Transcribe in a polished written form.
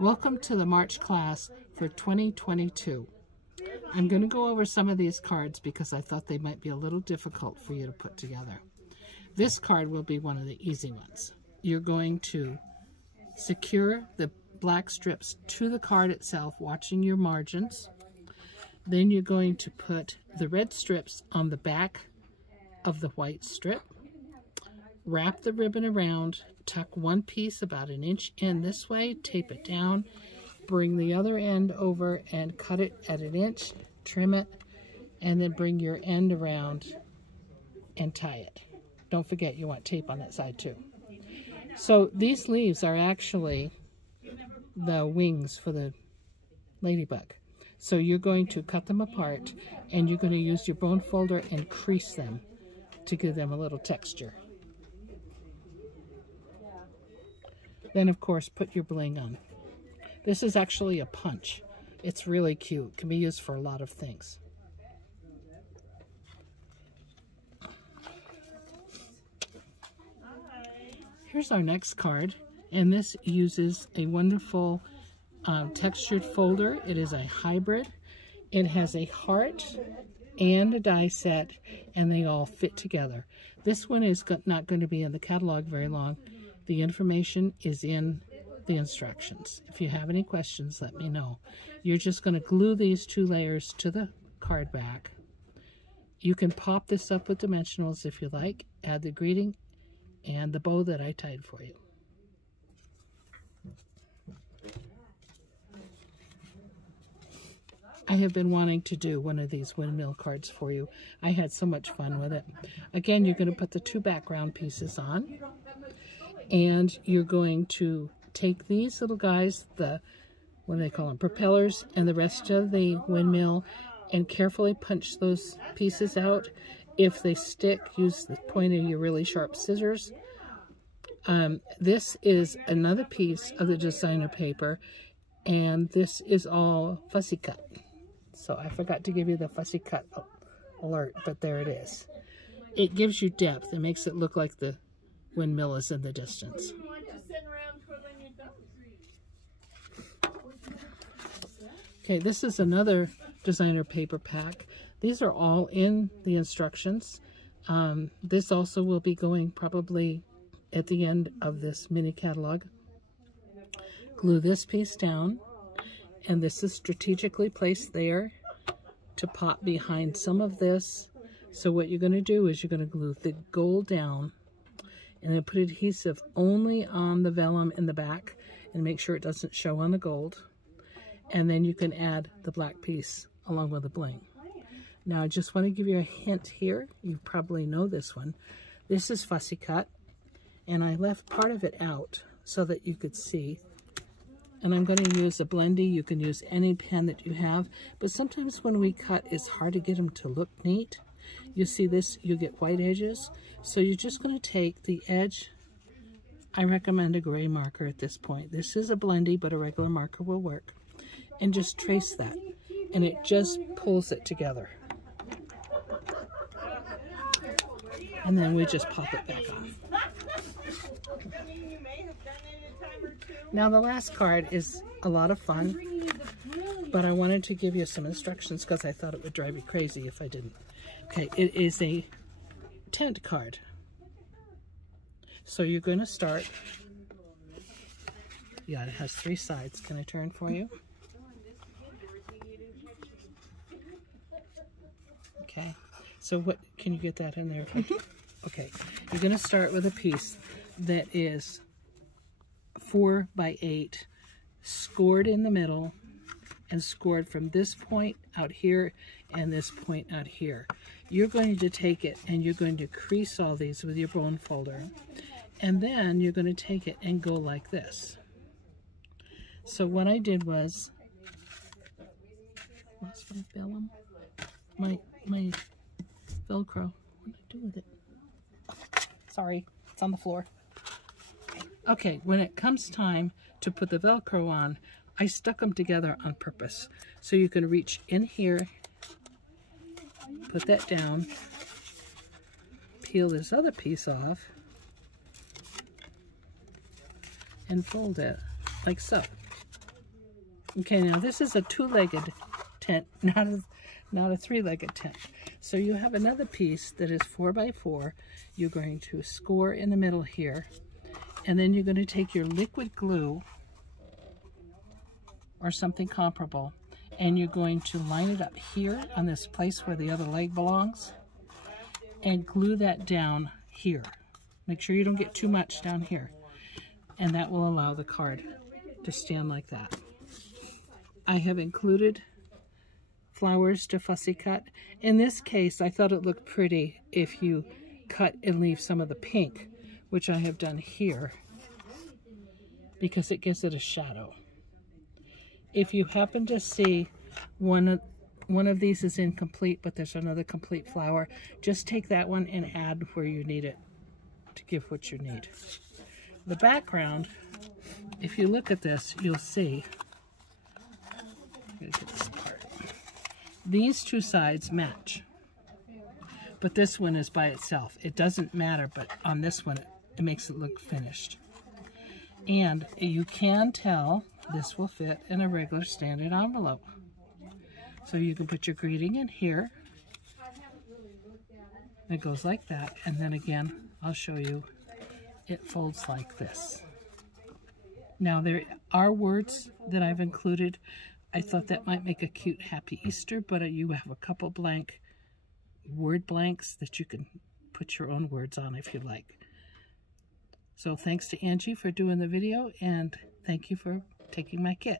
Welcome to the March class for 2022. I'm going to go over some of these cards because I thought they might be a little difficult for you to put together. This card will be one of the easy ones. You're going to secure the black strips to the card itself, watching your margins. Then you're going to put the red strips on the back of the white strip. Wrap the ribbon around, tuck one piece about an inch in this way, tape it down, bring the other end over and cut it at an inch, trim it, and then bring your end around and tie it. Don't forget you want tape on that side too. So these leaves are actually the wings for the ladybug. So you're going to cut them apart and you're going to use your bone folder and crease them to give them a little texture. Then, of course, put your bling on. This is actually a punch. It's really cute. It can be used for a lot of things. Here's our next card, and this uses a wonderful textured folder. It is a hybrid. It has a heart and a die set, and they all fit together. This one is not going to be in the catalog very long. The information is in the instructions. If you have any questions, let me know. You're just going to glue these two layers to the card back. You can pop this up with dimensionals if you like. Add the greeting and the bow that I tied for you. I have been wanting to do one of these windmill cards for you. I had so much fun with it. Again, you're going to put the two background pieces on. And you're going to take these little guys, what do they call them, propellers, and the rest of the windmill, and carefully punch those pieces out. If they stick, use the point of your really sharp scissors. This is another piece of the designer paper, and this is all fussy cut. So I forgot to give you the fussy cut alert, but there it is. It gives you depth. It makes it look like the windmill is in the distance. Okay, this is another designer paper pack. These are all in the instructions. This also will be going probably at the end of this mini catalog. Glue this piece down, and this is strategically placed there to pop behind some of this. So what you're going to do is you're going to glue the gold down and then put adhesive only on the vellum in the back and make sure it doesn't show on the gold. And then you can add the black piece along with the bling. Now I just want to give you a hint here. You probably know this one. This is fussy cut, and I left part of it out so that you could see. And I'm going to use a Blendy. You can use any pen that you have, but sometimes when we cut, it's hard to get them to look neat. You see this, you get white edges. So you're just going to take the edge. I recommend a gray marker at this point. This is a Blendy, but a regular marker will work. And just trace that. And it just pulls it together. And then we just pop it back on. Now the last card is a lot of fun, but I wanted to give you some instructions because I thought it would drive you crazy if I didn't. Okay, it is a tent card. So you're going to start, yeah, it has 3 sides. Can I turn for you? Okay, so what, can you get that in there? Okay, you're going to start with a piece that is 4 by 8, scored in the middle, and scored from this point out here and this point out here. You're going to take it and you're going to crease all these with your bone folder, and then you're going to take it and go like this. So what I did was, lost my vellum, my Velcro. What did I do with it? Sorry, it's on the floor. Okay, when it comes time to put the Velcro on, I stuck them together on purpose. So you can reach in here, put that down, peel this other piece off, and fold it like so. Okay, now this is a two-legged tent, not a three-legged tent. So you have another piece that is 4x4. You're going to score in the middle here, and then you're going to take your liquid glue or something comparable, and you're going to line it up here on this place where the other leg belongs, and glue that down here. Make sure you don't get too much down here, and that will allow the card to stand like that. I have included flowers to fussy cut. In this case, I thought it looked pretty if you cut and leave some of the pink, which I have done here, because it gives it a shadow. If you happen to see one of these is incomplete, but there's another complete flower, just take that one and add where you need it to give what you need. The background, if you look at this, you'll see, I'm gonna get this part. These two sides match, but this one is by itself. It doesn't matter, but on this one, it makes it look finished. And you can tell this will fit in a regular standard envelope. So you can put your greeting in here. It goes like that, and then again, I'll show you, it folds like this. Now there are words that I've included. I thought that might make a cute Happy Easter, but you have a couple blank word blanks that you can put your own words on if you like. So thanks to Angie for doing the video, and thank you for taking my kit.